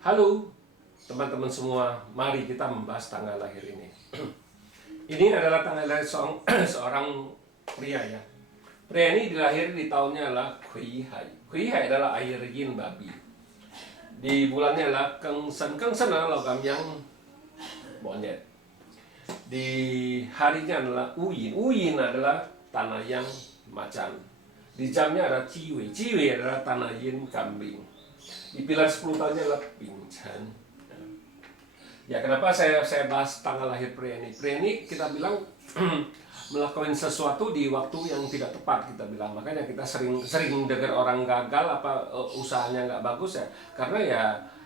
Halo teman-teman semua, mari kita membahas tanggal lahir ini. Ini adalah tanggal lahir seorang pria ya. Pria ini dilahir di tahunnya adalah Kui Hai. Kui Hai adalah air yin babi. Di bulannya adalah Kengsen. Kengsen adalah logam yang monyet. Di harinya adalah Uyin. Uyin adalah tanah yang macan. Di jamnya ada Ciwe. Ciwe adalah tanah yin kambing. Di pilar 10 tahunnya adalah Pinchan. Ya, kenapa saya bahas tanggal lahir pria ini? Pria ini kita bilang melakukan sesuatu di waktu yang tidak tepat, kita bilang. Makanya kita sering dengar orang gagal apa usahanya nggak bagus ya, karena ya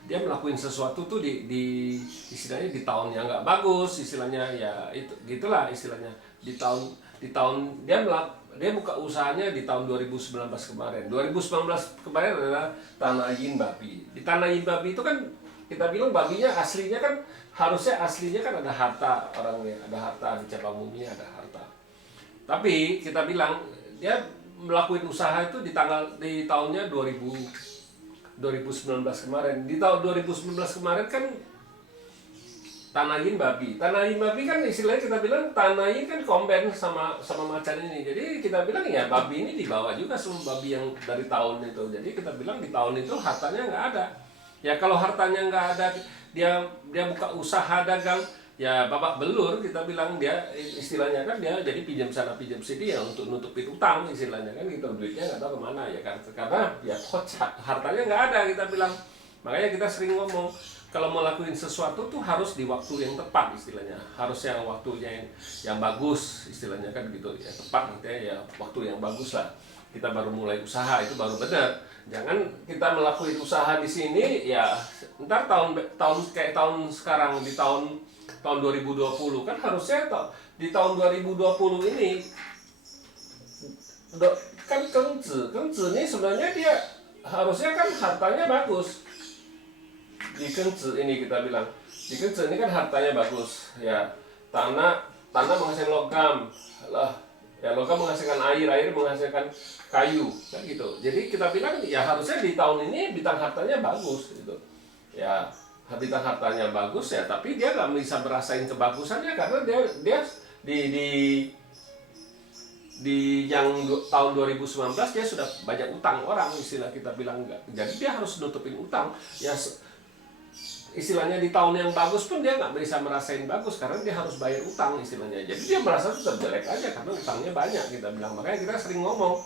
dia melakukan sesuatu tuh di istilahnya di tahun yang nggak bagus, istilahnya ya itu gitulah istilahnya di tahun dia buka usahanya di tahun 2019 kemarin. 2019 kemarin adalah tanah yin babi. Di tanah yin babi itu kan kita bilang babinya aslinya kan harusnya aslinya kan ada harta orangnya, ada harta di cabang bumi, ada harta. Tapi kita bilang dia melakukan usaha itu di tahunnya 2019 kemarin. Di tahun 2019 kemarin kan tanah yin babi. Tanah yin babi kan istilahnya kita bilang tanah yin kan combine sama macan ini. Jadi kita bilang ya babi ini dibawa juga semua babi yang dari tahun itu. Jadi kita bilang di tahun itu hartanya nggak ada. Ya kalau hartanya nggak ada, dia buka usaha dagang, ya babak belur kita bilang dia istilahnya kan dia jadi pinjam sana pinjam sini ya untuk nutupin utang istilahnya kan gitu, duitnya nggak tahu kemana ya kan, karena ya hartanya nggak ada kita bilang. Makanya kita sering ngomong kalau mau lakuin sesuatu tuh harus di waktu yang tepat istilahnya, harus yang waktunya yang bagus istilahnya kan gitu ya, tepat nanti ya waktu yang bagus lah kita baru mulai usaha itu baru benar. Jangan kita melakukan usaha di sini ya ntar tahun kayak tahun sekarang di tahun 2020 kan harusnya di tahun 2020 ini kan Kengzi ini sebenarnya dia harusnya kan hartanya bagus. Di Kengzi ini kita bilang di Kengzi ini kan hartanya bagus ya, tanah menghasilkan logam lah ya, logam menghasilkan air menghasilkan kayu kan gitu. Jadi kita bilang ya harusnya di tahun ini bintang hartanya bagus gitu ya, bintang hartanya bagus ya, tapi dia nggak bisa merasain kebagusannya karena dia di yang tahun 2019 dia sudah banyak utang orang istilah kita bilang enggak. Jadi dia harus nutupin utang ya, istilahnya di tahun yang bagus pun dia nggak bisa merasain bagus karena dia harus bayar utang istilahnya. Jadi dia merasa tetap jelek aja karena utangnya banyak kita bilang. Makanya kita sering ngomong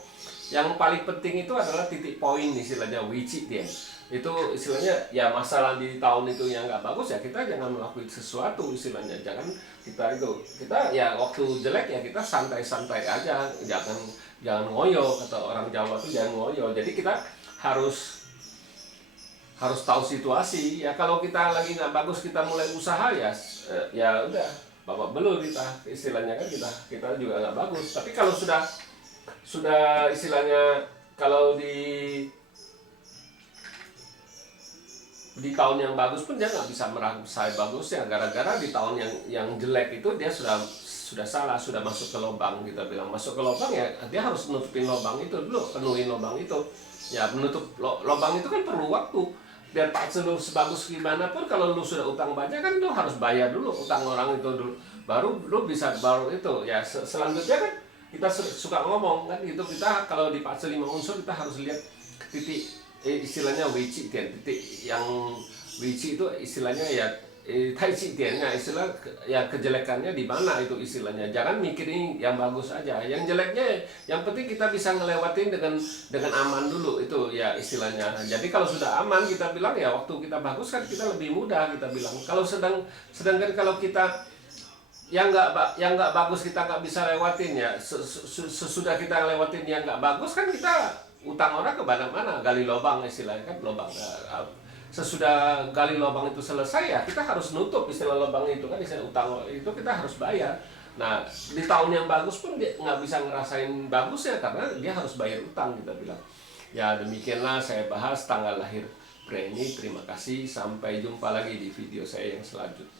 yang paling penting itu adalah titik poin istilahnya wici dia. Itu istilahnya ya masalah di tahun itu yang nggak bagus ya kita jangan melakukan sesuatu istilahnya. Jangan kita ya waktu jelek ya kita santai-santai aja, jangan ngoyo, kata orang Jawa tuh jangan ngoyo. Jadi kita harus tahu situasi ya. Kalau kita lagi nggak bagus kita mulai usaha ya udah babak belur kita istilahnya kan, kita juga nggak bagus. Tapi kalau sudah istilahnya kalau di tahun yang bagus pun dia nggak bisa merasakan bagusnya gara-gara di tahun yang jelek itu dia sudah salah, sudah masuk ke lubang. Kita bilang masuk ke lubang ya dia harus nutupin lubang itu dulu, penuhin lubang itu ya. Menutup lubang itu kan perlu waktu. Biar pak lu sebagus gimana pun kalau lu sudah utang banyak kan lu harus bayar dulu utang orang itu dulu, baru lu bisa itu ya. Selanjutnya kan kita suka ngomong kan gitu, kita kalau di Pak 5 unsur kita harus lihat titik istilahnya wici dan titik yang wici itu istilahnya ya tai chi diannya istilah ya kejelekannya di mana itu istilahnya. Jangan mikirin yang bagus aja, yang jeleknya yang penting kita bisa ngelewatin dengan aman dulu itu ya istilahnya. Jadi kalau sudah aman kita bilang ya waktu kita bagus kan kita lebih mudah kita bilang. Kalau sedangkan kalau kita yang nggak bagus kita nggak bisa lewatin ya, sesudah kita lewatin yang nggak bagus kan kita utang orang ke mana-mana, gali lubang istilahnya kan, lubang. Sesudah gali lubang itu selesai ya kita harus nutup istilah lubang itu kan, istilah utang itu kita harus bayar. Nah di tahun yang bagus pun dia nggak bisa ngerasain bagusnya karena dia harus bayar utang kita bilang. Ya demikianlah saya bahas tanggal lahir pria ini. Terima kasih, sampai jumpa lagi di video saya yang selanjutnya.